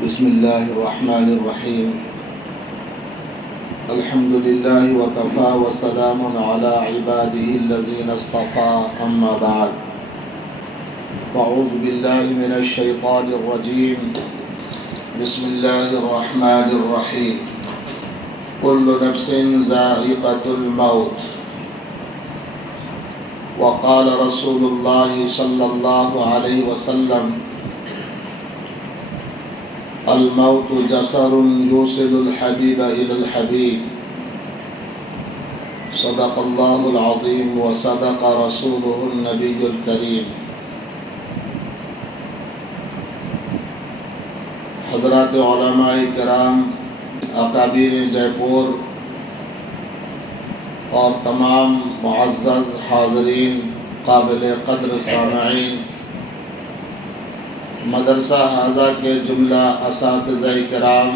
بسم اللہ الرحمن الرحیم الحمد للہ وکفى وسلام علی عباده الذین اصطفى اما بعد اعوذ باللہ من الشیطان الرجیم بسم اللہ الرحمن الرحیم کل نفس ذائقة الموت وقال رسول اللہ صلی اللہ علیہ وسلم الموت جسر يوصل الحبيب إلى الحبيب صدق الله العظيم وصدق رسوله النبي الكريم. حضرات علماء کرام، اکابر جے پور اور تمام معزز حاضرین، قابل قدر سامعین، مدرسہ حاضہ کے جملہ اساتذہ کرام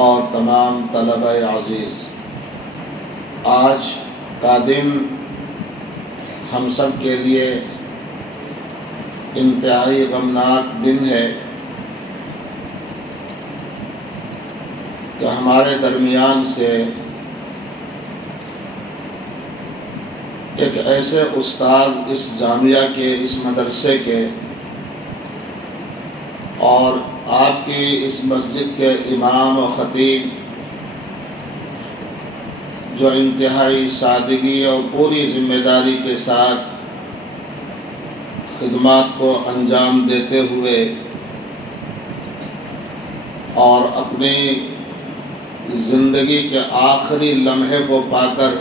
اور تمام طلبہ عزیز، آج کا دن ہم سب کے لیے انتہائی غمناک دن ہے کہ ہمارے درمیان سے ایک ایسے استاد اس جامعہ کے، اس مدرسے کے اور آپ کی اس مسجد کے امام و خطیب، جو انتہائی سادگی اور پوری ذمہ داری کے ساتھ خدمات کو انجام دیتے ہوئے اور اپنی زندگی کے آخری لمحے کو پا کر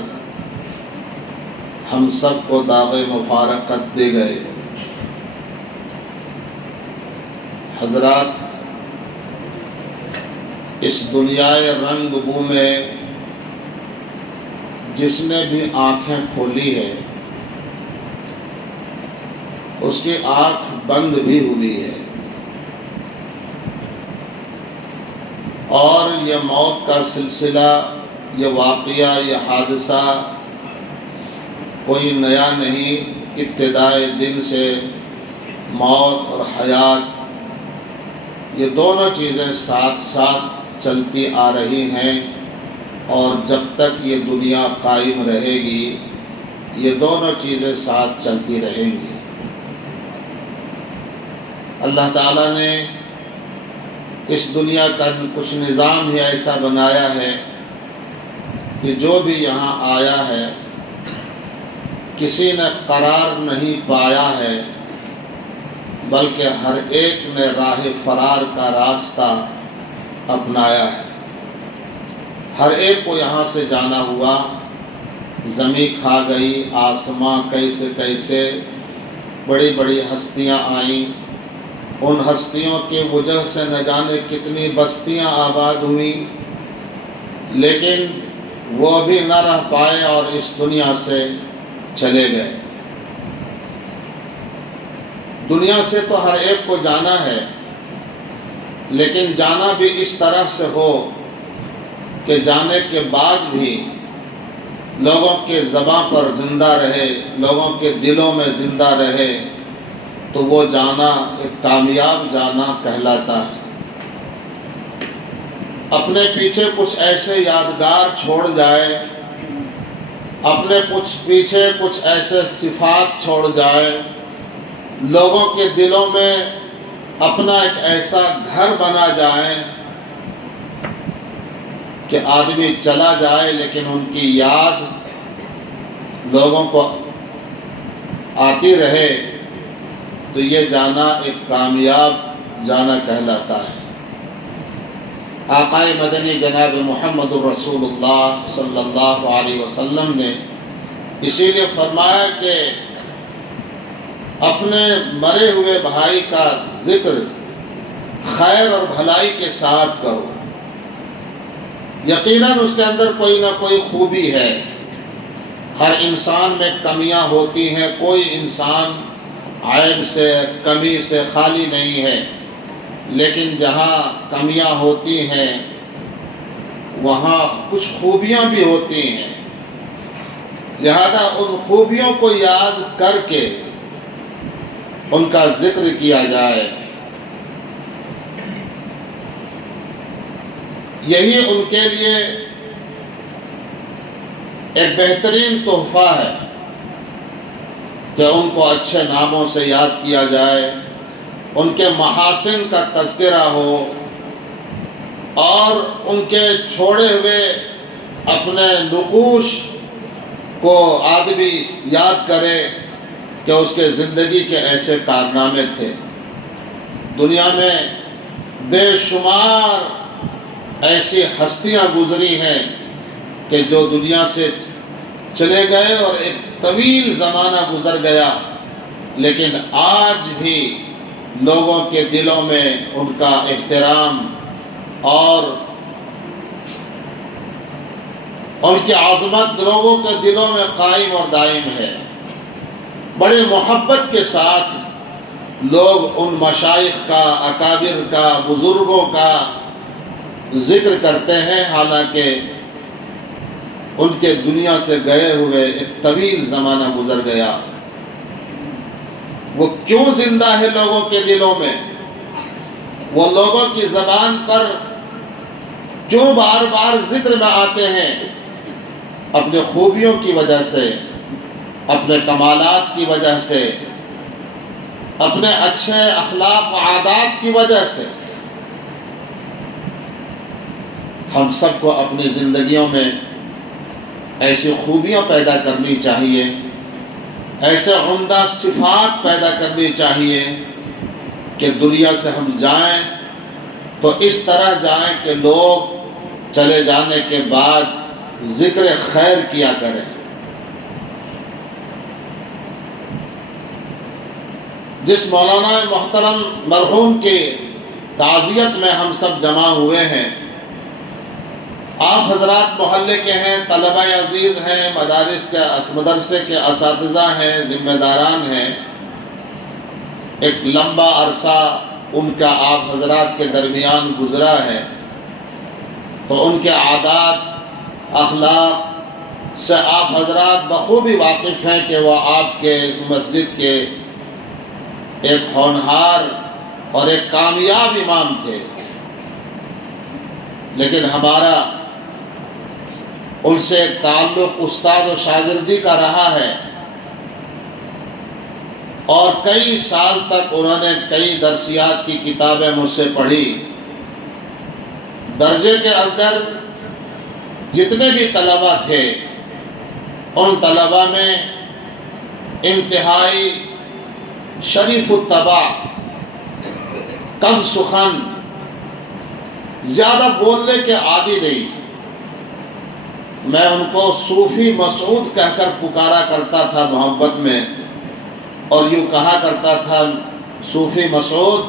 ہم سب کو داغ مفارقت دے گئے. حضرات، اس دنیا رنگ بو میں جس نے بھی آنکھیں کھولی ہے، اس کی آنکھ بند بھی ہوئی ہے، اور یہ موت کا سلسلہ، یہ واقعہ، یہ حادثہ کوئی نیا نہیں. ابتدائے دن سے موت اور حیات، یہ دونوں چیزیں ساتھ ساتھ چلتی آ رہی ہیں، اور جب تک یہ دنیا قائم رہے گی یہ دونوں چیزیں ساتھ چلتی رہیں گی. اللہ تعالیٰ نے اس دنیا کا کچھ نظام ہی ایسا بنایا ہے کہ جو بھی یہاں آیا ہے کسی نے قرار نہیں پایا ہے، بلکہ ہر ایک نے راہ فرار کا راستہ اپنایا ہے. ہر ایک کو یہاں سے جانا ہوا. زمین کھا گئی، آسماں کیسے کیسے، بڑی بڑی ہستیاں آئیں، ان ہستیوں کی وجہ سے نہ جانے کتنی بستیاں آباد ہوئیں، لیکن وہ بھی نہ رہ پائے اور اس دنیا سے چلے گئے. دنیا سے تو ہر ایک کو جانا ہے، لیکن جانا بھی اس طرح سے ہو کہ جانے کے بعد بھی لوگوں کے زباں پر زندہ رہے، لوگوں کے دلوں میں زندہ رہے، تو وہ جانا ایک کامیاب جانا کہلاتا ہے. اپنے پیچھے کچھ ایسے یادگار چھوڑ جائے، اپنے پیچھے کچھ ایسے صفات چھوڑ جائے، لوگوں کے دلوں میں اپنا ایک ایسا گھر بنا جائے کہ آدمی چلا جائے لیکن ان کی یاد لوگوں کو آتی رہے، تو یہ جانا ایک کامیاب جانا کہلاتا ہے. آقائے مدنی جناب محمد الرسول اللہ صلی اللہ علیہ وسلم نے اسی لیے فرمایا کہ اپنے مرے ہوئے بھائی کا ذکر خیر اور بھلائی کے ساتھ کرو. یقیناً اس کے اندر کوئی نہ کوئی خوبی ہے. ہر انسان میں کمیاں ہوتی ہیں، کوئی انسان عیب سے، کمی سے خالی نہیں ہے، لیکن جہاں کمیاں ہوتی ہیں وہاں کچھ خوبیاں بھی ہوتی ہیں. لہذا ان خوبیوں کو یاد کر کے ان کا ذکر کیا جائے. یہی ان کے لیے ایک بہترین تحفہ ہے کہ ان کو اچھے ناموں سے یاد کیا جائے، ان کے محاسن کا تذکرہ ہو، اور ان کے چھوڑے ہوئے اپنے نقوش کو آدمی یاد کرے کہ اس کے زندگی کے ایسے کارنامے تھے۔ دنیا میں بے شمار ایسی ہستیاں گزری ہیں کہ جو دنیا سے چلے گئے اور ایک طویل زمانہ گزر گیا، لیکن آج بھی لوگوں کے دلوں میں ان کا احترام اور ان کی عظمت لوگوں کے دلوں میں قائم اور دائم ہے۔ بڑے محبت کے ساتھ لوگ ان مشائخ کا، اکابر کا، بزرگوں کا ذکر کرتے ہیں، حالانکہ ان کے دنیا سے گئے ہوئے ایک طویل زمانہ گزر گیا۔ وہ کیوں زندہ ہے لوگوں کے دلوں میں؟ وہ لوگوں کی زبان پر کیوں بار بار ذکر میں آتے ہیں؟ اپنے خوبیوں کی وجہ سے، اپنے کمالات کی وجہ سے، اپنے اچھے اخلاق و عادات کی وجہ سے۔ ہم سب کو اپنی زندگیوں میں ایسی خوبیاں پیدا کرنی چاہیے، ایسے عمدہ صفات پیدا کرنی چاہیے کہ دنیا سے ہم جائیں تو اس طرح جائیں کہ لوگ چلے جانے کے بعد ذکر خیر کیا کریں۔ جس مولانا محترم مرحوم کی تعزیت میں ہم سب جمع ہوئے ہیں، آپ حضرات محلے کے ہیں، طلبہ عزیز ہیں، مدرسے کے اساتذہ ہیں، ذمہ داران ہیں، ایک لمبا عرصہ ان کا آپ حضرات کے درمیان گزرا ہے، تو ان کے عادات اخلاق سے آپ حضرات بخوبی واقف ہیں کہ وہ آپ کے اس مسجد کے ایک ہونہار اور ایک کامیاب امام تھے، لیکن ہمارا ان سے تعلق استاد و شاگردی کا رہا ہے، اور کئی سال تک انہوں نے کئی درسیات کی کتابیں مجھ سے پڑھی۔ درجے کے اندر جتنے بھی طلبہ تھے، ان طلبہ میں انتہائی شریف الطبع، کم سخن، زیادہ بولنے کے عادی نہیں۔ میں ان کو صوفی مسعود کہہ کر پکارا کرتا تھا محبت میں، اور یوں کہا کرتا تھا، صوفی مسعود،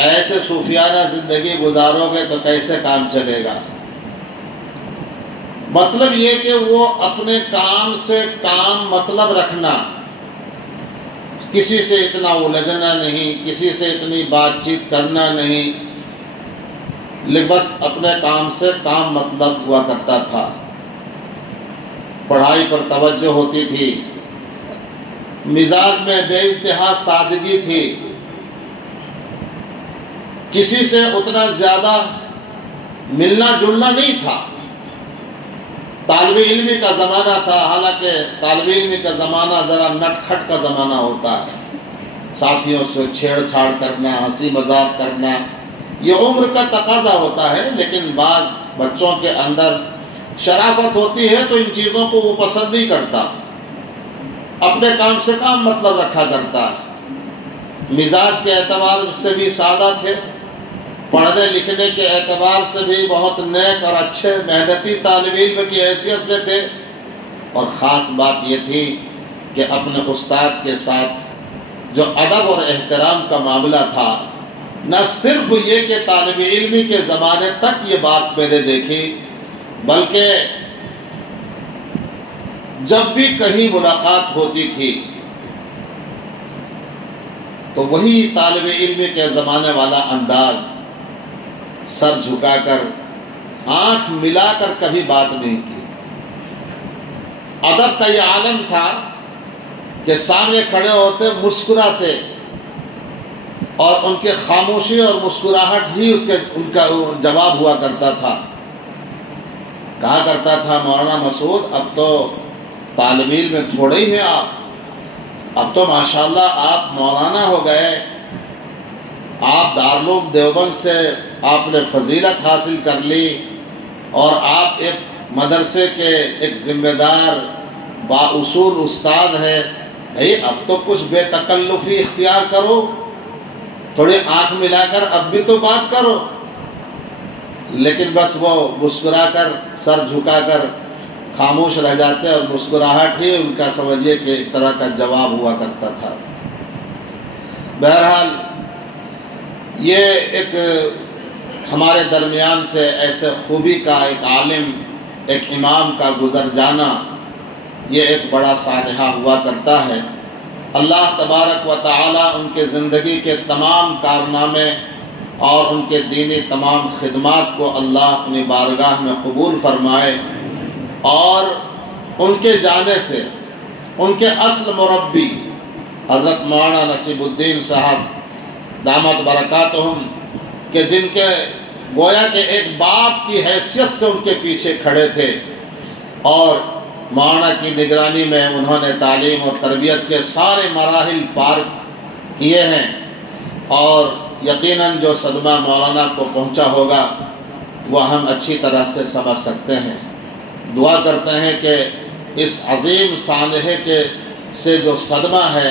ایسے صوفیانہ زندگی گزارو گے تو کیسے کام چلے گا؟ مطلب یہ کہ وہ اپنے کام سے کام مطلب رکھنا، کسی سے اتنا الجھنا نہیں، کسی سے اتنی بات چیت کرنا نہیں، بس اپنے کام سے کام مطلب ہوا کرتا تھا۔ پڑھائی پر توجہ ہوتی تھی، مزاج میں بے انتہا سادگی تھی، کسی سے اتنا زیادہ ملنا جلنا نہیں تھا۔ طالب علمی کا زمانہ تھا، حالانکہ طالب علمی کا زمانہ ذرا نٹ کھٹ کا زمانہ ہوتا ہے، ساتھیوں سے چھیڑ چھاڑ کرنا، ہنسی مذاق کرنا، یہ عمر کا تقاضا ہوتا ہے، لیکن بعض بچوں کے اندر شرافت ہوتی ہے تو ان چیزوں کو وہ پسند نہیں کرتا، اپنے کام سے کام مطلب رکھا کرتا ہے۔ مزاج کے اعتبار سے بھی سادہ تھے، پڑھنے لکھنے کے اعتبار سے بھی بہت نیک اور اچھے محنتی طالب علم کی حیثیت سے تھے، اور خاص بات یہ تھی کہ اپنے استاد کے ساتھ جو ادب اور احترام کا معاملہ تھا، نہ صرف یہ کہ طالب علمی کے زمانے تک یہ بات میں نے دیکھی، بلکہ جب بھی کہیں ملاقات ہوتی تھی تو وہی طالب علمی کے زمانے والا انداز، سر جھکا کر، آنکھ ملا کر کبھی بات نہیں کی۔ ادب کا یہ عالم تھا کہ سامنے کھڑے ہوتے مسکراتے، اور ان کے خاموشی اور مسکراہٹ ہی ان کا جواب ہوا کرتا تھا۔ کہا کرتا تھا مولانا مسعود اب تو طالب علم تھوڑے ہی ہیں اب تو ماشاءاللہ آپ مولانا ہو گئے، آپ دارالعلوم دیوبند سے آپ نے فضیلت حاصل کر لی اور آپ ایک مدرسے کے ایک ذمہ دار بااصول استاد ہیں، اب تو کچھ بے تکلفی اختیار کرو، تھوڑی آنکھ ملا کر اب بھی تو بات کرو۔ لیکن بس وہ مسکرا کر سر جھکا کر خاموش رہ جاتے اور مسکراہٹ ہی ان کا سمجھیے کہ ایک طرح کا جواب ہوا کرتا تھا۔ بہرحال یہ ایک ہمارے درمیان سے ایسے خوبی کا ایک عالم، ایک امام کا گزر جانا یہ ایک بڑا سانحہ ہوا کرتا ہے۔ اللہ تبارک و تعالی ان کے زندگی کے تمام کارنامے اور ان کے دینی تمام خدمات کو اللہ اپنی بارگاہ میں قبول فرمائے، اور ان کے جانے سے ان کے اصل مربی حضرت مولانا نصیب الدین صاحب دامت برکاتہم کہ جن کے گویا کہ ایک باپ کی حیثیت سے ان کے پیچھے کھڑے تھے، اور مولانا کی نگرانی میں انہوں نے تعلیم اور تربیت کے سارے مراحل پار کیے ہیں، اور یقیناً جو صدمہ مولانا کو پہنچا ہوگا وہ ہم اچھی طرح سے سمجھ سکتے ہیں۔ دعا کرتے ہیں کہ اس عظیم سانحے سے جو صدمہ ہے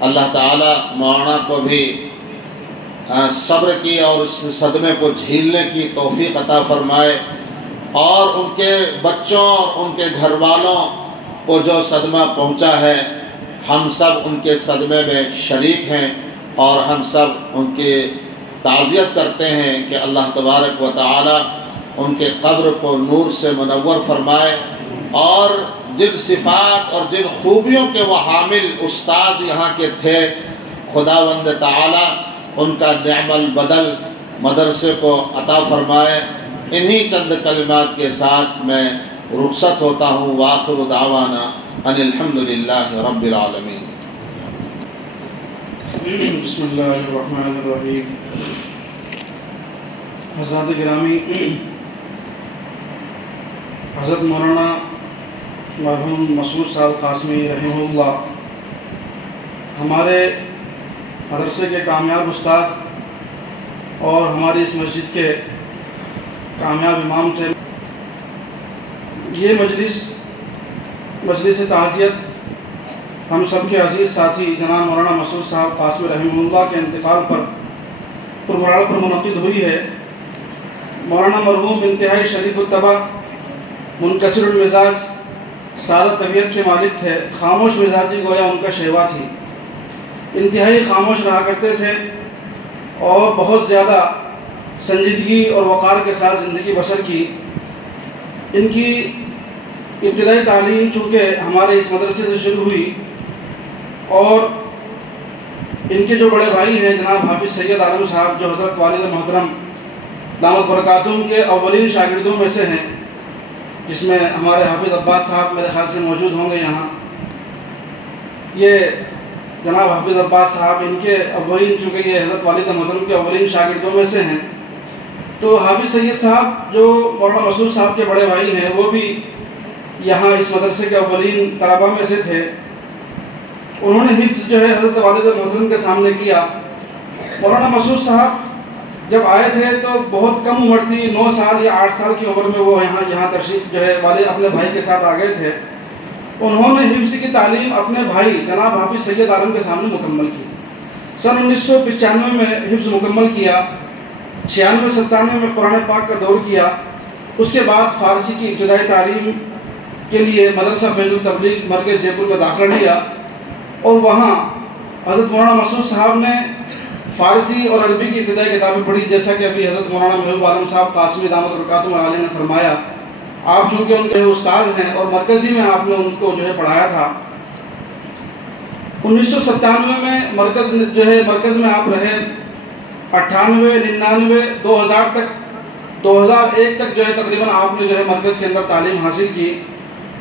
اللہ تعالی مولانا کو بھی صبر کی اور اس صدمے کو جھیلنے کی توفیق عطا فرمائے، اور ان کے بچوں اور ان کے گھر والوں کو جو صدمہ پہنچا ہے ہم سب ان کے صدمے میں شریک ہیں، اور ہم سب ان کی تعزیت کرتے ہیں کہ اللہ تبارک و تعالی ان کے قبر کو نور سے منور فرمائے، اور جن صفات اور جن خوبیوں کے وہ حامل استاد یہاں کے تھے خداوند تعالی ان کا نعم البدل مدرسے کو عطا فرمائے۔ انہی چند کلمات کے ساتھ میں رخصت ہوتا ہوں۔ وآخر دعوانا ان الحمدللہ رب العالمین۔ بسم اللہ الرحمن الرحیم۔ حضرات گرامی، حضرت مولانا مرحوم مسعود صاحب قاسمی رحمہ اللہ ہمارے مدرسے کے کامیاب استاد اور ہماری اس مسجد کے کامیاب امام تھے۔ یہ مجلس تعزیت ہم سب کے عزیز ساتھی جناب مولانا مسعود صاحب قاسمی رحمہ اللہ کے انتقال پر منعقد ہوئی ہے۔ مولانا مرحوم انتہائی شریف الطبع، منکسر المزاج، سادہ طبیعت کے مالک تھے۔ خاموش مزاجی گویا ان کا شیوا تھی۔ انتہائی خاموش رہا کرتے تھے اور بہت زیادہ سنجیدگی اور وقار کے ساتھ زندگی بسر کی۔ ان کی ابتدائی تعلیم چونکہ ہمارے اس مدرسے سے شروع ہوئی، اور ان کے جو بڑے بھائی ہیں جناب حافظ سید عالم صاحب جو حضرت والد محترم دامت برکاتہم کے اولین شاگردوں میں سے ہیں، جس میں ہمارے حافظ عباس صاحب میرے خیال سے موجود ہوں گے یہاں۔ یہ جناب حافظ عباس صاحب ان کے اولین، چونکہ یہ حضرت والد محترم کے اولین شاگردوں میں سے ہیں، تو حافظ سید صاحب جو مولانا مسعود صاحب کے بڑے بھائی ہیں وہ بھی یہاں اس مدرسے کے اولین طلباء میں سے تھے۔ انہوں نے حفظ جو ہے حضرت والد محترم کے سامنے کیا۔ مولانا مسعود صاحب جب آئے تھے تو بہت کم عمر تھی، 9 سال یا 8 سال کی عمر میں وہ یہاں تشریف جو ہے والد اپنے بھائی کے ساتھ آ گئے تھے۔ انہوں نے حفظ کی تعلیم اپنے بھائی جناب حافظ سید عالم کے سامنے مکمل کی۔ سن 1995 میں حفظ مکمل کیا، 96-97 میں قرآن پاک کا دور کیا۔ اس کے بعد فارسی کی ابتدائی تعلیم کے لیے مدرسہ فیض التبلیغ مرکز جے پور میں داخلہ لیا، اور وہاں حضرت مولانا مسعود صاحب نے فارسی اور عربی کی ابتدائی کتابیں پڑھی، جیسا کہ ابھی حضرت مولانا محبوب عالم صاحب قاسمی دامت برکاتہم عالیہ نے فرمایا۔ آپ چونکہ ان کے استاد ہیں اور مرکزی میں آپ نے ان کو جو ہے پڑھایا تھا۔ 1997 میں مرکز میں آپ رہے، 98 99 2000 تک 2001 تک جو ہے تقریباً آپ نے جو ہے مرکز کے اندر تعلیم حاصل کی۔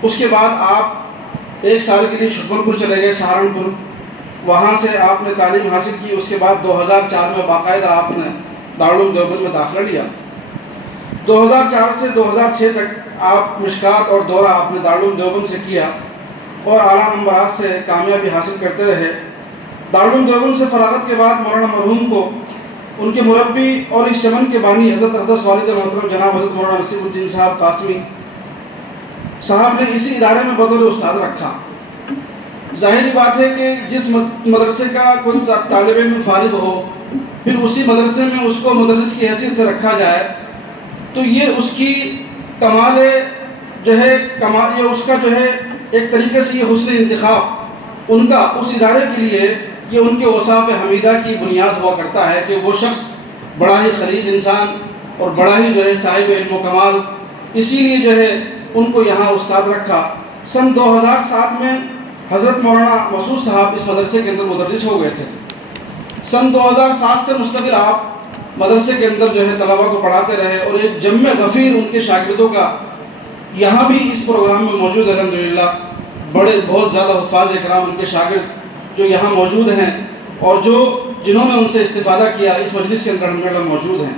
اس کے بعد آپ 1 سال کے لیے چھپر پور چلے گئے، سہارنپور، وہاں سے آپ نے تعلیم حاصل کی. اس کے بعد 2004 میں باقاعدہ آپ نے دارالعلوم دیوبند میں داخلہ لیا. 2004 سے 2006 تک آپ مشکات اور دورہ آپ نے دارالعلوم دیوبند سے کیا اور اعلیٰ نمبرات سے کامیابی حاصل کرتے رہے. دارالعلوم دیوبند سے فراغت کے بعد مولانا مرحوم کو ان کے مربی اور اس چمن کے بانی حضرت اقدس والد محترم جناب حضرت مولانا نصیب الدین صاحب قاسمی صاحب نے اسی ادارے میں بطور استاد رکھا. ظاہری بات ہے کہ جس مدرسے کا کوئی طالب علم فارغ ہو پھر اسی مدرسے میں اس کو مدرس کی حیثیت سے رکھا جائے تو یہ اس کی کمال یہ اس کا ایک طریقے سے یہ حسن انتخاب ان کا اس ادارے کے لیے یہ ان کے اوصاف حمیدہ کی بنیاد ہوا کرتا ہے کہ وہ شخص بڑا ہی خلیق انسان اور بڑا ہی صاحب علم و کمال. اسی لیے ان کو یہاں استاد رکھا. سن 2007 میں حضرت مولانا مسعود صاحب اس مدرسے کے اندر مدرس ہو گئے تھے. سن 2007 سے مستقل آپ مدرسے کے اندر طلباء کو پڑھاتے رہے اور ایک جمع غفیر ان کے شاگردوں کا یہاں بھی اس پروگرام میں موجود ہے. الحمدللہ بہت زیادہ حفاظ اکرام ان کے شاگرد جو یہاں موجود ہیں اور جنہوں نے ان سے استفادہ کیا اس مجلس کے اندر الحمدللہ موجود ہیں.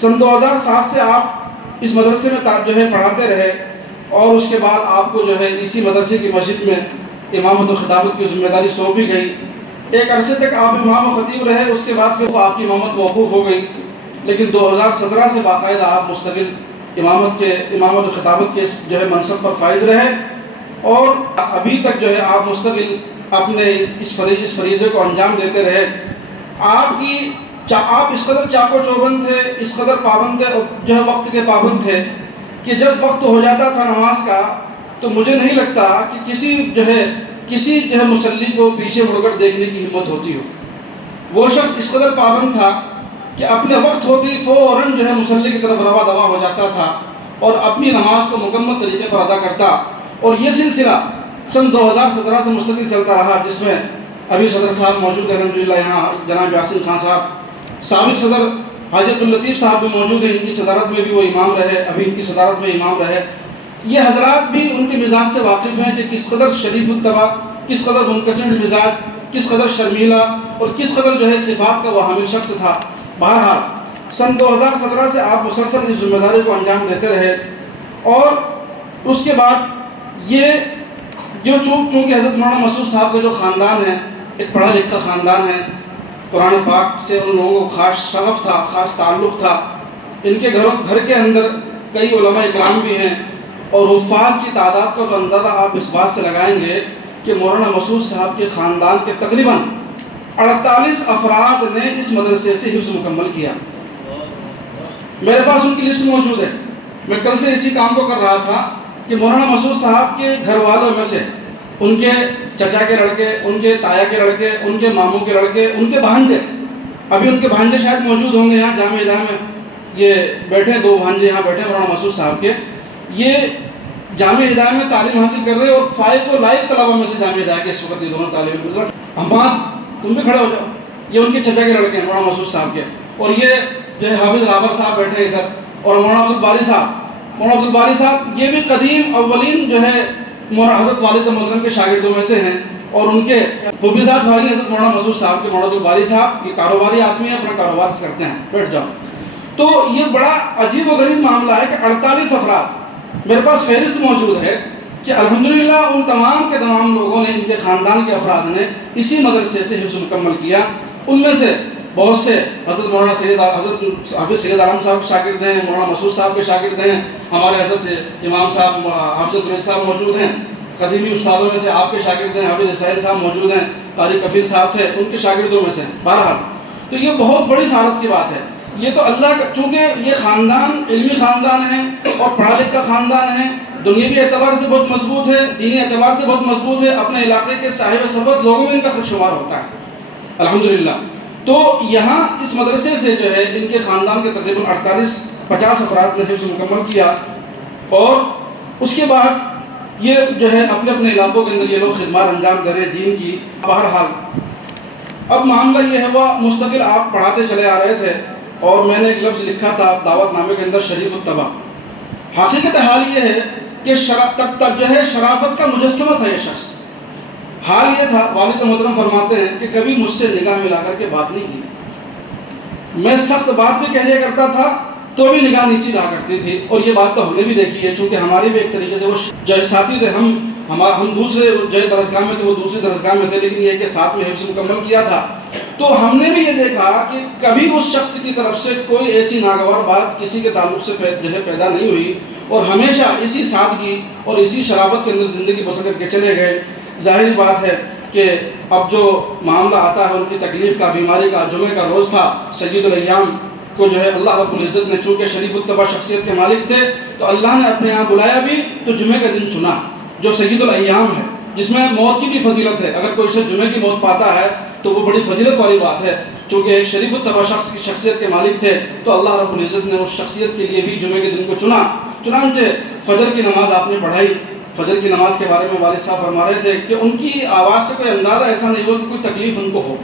سن 2007 سے آپ اس مدرسے میں پڑھاتے رہے اور اس کے بعد آپ کو اسی مدرسے کی مسجد میں امامت و خطابت کی ذمہ داری سونپی گئی. ایک عرصے تک آپ امام و خطیب رہے. اس کے بعد پھر آپ کی امامت موقوف ہو گئی. لیکن 2017 سے باقاعدہ آپ مستقل امامت و خطابت کے منصب پر فائز رہے اور ابھی تک آپ مستقل اپنے اس فریضے کو انجام دیتے رہے. آپ اس قدر چاق و چوبند تھے, اس قدر پابند تھے اور وقت کے پابند تھے کہ جب وقت ہو جاتا تھا نماز کا تو مجھے نہیں لگتا کہ کسی مصلی کو پیچھے مڑ کر دیکھنے کی ہمت ہوتی ہو. وہ شخص اس قدر پابند تھا کہ اپنے وقت ہوتی فوراً مصلی کی طرف روا دوا ہو جاتا تھا اور اپنی نماز کو مکمل طریقے پر ادا کرتا. اور یہ سلسلہ سن 2017 سے مستقل چلتا رہا جس میں ابھی صدر صاحب موجود ہیں الحمدللہ. یہاں جناب یاسین خان صاحب, سابق صدر حاجی عبداللطیف صاحب بھی موجود ہیں. ان کی صدارت میں بھی وہ امام رہے, ابھی ان کی صدارت میں امام رہے. یہ حضرات بھی ان کے مزاج سے واقف ہیں کہ کس قدر شریف الطبع, کس قدر منکسر المزاج, کس قدر شرمیلا اور کس قدر صفات کا وہ حامل شخص تھا. بہرحال سن 2017 سے آپ مسلسل اس ذمہ داری کو انجام دیتے رہے اور اس کے بعد یہ چونکہ حضرت مولانا مسعود صاحب کا خاندان ہے ایک پڑھا لکھا خاندان ہے. قرآن پاک سے ان لوگوں کو خاص شغف تھا, خاص تعلق تھا. ان کے گھر کے اندر کئی علماء اکرام بھی ہیں اور حفاظ کی تعداد کا تو اندازہ آپ اس بات سے لگائیں گے کہ مولانا مسعود صاحب کے خاندان کے تقریباً 48 افراد نے اس مدرسے سے حفظ مکمل کیا. میرے پاس ان کی لسٹ موجود ہے. میں کل سے اسی کام کو کر رہا تھا کہ مولانا مسعود صاحب کے گھر والوں میں سے ان کے چچا کے لڑکے, ان کے تایا کے لڑکے, ان کے ماموں کے لڑکے, ان کے بھانجے, ابھی ان کے بھانجے شاید موجود ہوں گے یہاں جامع ادارے میں. یہ بیٹھے 2 بھانجے یہاں بیٹھے مولانا مسعود صاحب کے. یہ جامع ادارے میں تعلیم حاصل کر رہے اور فائق و لائق طلباء میں سے جامع ادارے کے اس وقت یہ دونوں طالب علم. حماد تم بھی کھڑے ہو جاؤ. یہ ان کے چچا کے لڑکے ہیں مولانا مسعود صاحب کے. اور یہ حافظ رابر صاحب بیٹھے ادھر اور مولانا عبدالباری صاحب. مولانا عبدالباری صاحب یہ بھی قدیم اولین حضرت والد محترم کے شاگردوں میں سے ہیں اور ان کے خوبیزاد بھائی حضرت مولانا مسعود صاحب کے مولانا عبدالباری صاحب یہ کاروباری آدمی ہیں, اپنا کاروبار کرتے ہیں. بیٹھ جاؤ. تو یہ بڑا عجیب و غریب معاملہ ہے کہ 48 افراد میرے پاس فہرست موجود ہے کہ الحمدللہ ان تمام کے تمام لوگوں نے, ان کے خاندان کے افراد نے اسی مدرسے سے حفظ مکمل کیا. ان میں سے بہت سے حضرت مولانا حضرت حافظ سید عالم صاحب کے شاگرد ہیں, مولانا مسعود صاحب کے شاگرد ہیں, ہمارے حضرت امام صاحب حافظ عبدالعزیز صاحب موجود ہیں, قدیمی استادوں میں سے آپ کے شاگرد ہیں حافظ اسماعیل صاحب موجود ہیں, قاری کفیل صاحب تھے ان کے شاگردوں میں سے. بہرحال تو یہ بہت بڑی سعادت کی بات ہے. یہ تو اللہ کا, چونکہ یہ خاندان علمی خاندان ہے اور پڑھا لکھا خاندان ہے, دنیاوی اعتبار سے بہت مضبوط ہے, دینی اعتبار سے بہت مضبوط ہے, اپنے علاقے کے صاحب ثروت لوگوں میں ان کا خود شمار ہوتا ہے الحمدللہ. تو یہاں اس مدرسے سے ان کے خاندان کے تقریباً 48-50 افراد نے حفظ مکمل کیا اور اس کے بعد یہ اپنے اپنے علاقوں کے اندر یہ لوگ خدمات انجام دے رہے دین کی. بہرحال اب معاملہ یہ ہے وہ مستقل آپ پڑھاتے چلے آ رہے تھے اور میں نے ایک لفظ لکھا تھا دعوت نامے کے اندر شریف الطبع. حقیقت حال یہ ہے کہ شرافت کا مجسمہ تھا یہ شخص. حال یہ تھا، والد محترم فرماتے ہیں کہ کبھی مجھ سے نگاہ ملا کر کے بات نہیں کی، میں سخت بات بھی کہہ دیا کرتا تھا تو بھی نگاہ نیچی رہا کرتی تھی، اور یہ بات تو ہم نے بھی دیکھی ہے، چونکہ ہماری بھی ایک طریقے سے وہ جو ساتھی تھے، ہم دوسرے جو درسگاہ میں تھے وہ دوسری درسگاہ میں تھے، لیکن یہ کہ ساتھ میں حفظ مکمل کیا تھا، تو ہم نے بھی یہ دیکھا کہ کبھی اس شخص کی طرف سے کوئی ایسی ناگوار بات کسی کے تعلق سے جو ہے پیدا نہیں ہوئی، اور ہمیشہ اسی سادگی اور اسی شرافت کے اندر زندگی بسر کر کے چلے گئے۔ ظاہر بات ہے کہ اب جو معاملہ آتا ہے ان کی تکلیف کا، بیماری کا، جمعے کا روز تھا، سید الایام کو جو ہے اللہ رب العزت نے چونکہ شریف الطبع شخصیت کے مالک تھے تو اللہ نے اپنے یہاں بلایا بھی، تو جمعے کا دن چنا جو سید الایام ہے، جس میں موت کی بھی فضیلت ہے، اگر کوئی شخص جمعے کی موت پاتا ہے تو وہ بڑی فضیلت والی بات ہے، چونکہ ایک شریف الطبع شخص کی شخصیت کے مالک تھے تو اللہ رب العزت نے اس شخصیت کے لیے بھی جمعے کے دن کو چنا۔ چنانچہ فجر کی نماز آپ نے پڑھائی، فجر کی نماز کے بارے میں والد صاحب فرما رہے تھے کہ ان کی آواز سے کوئی اندازہ ایسا نہیں ہوا کہ کوئی تکلیف ان کو ہو،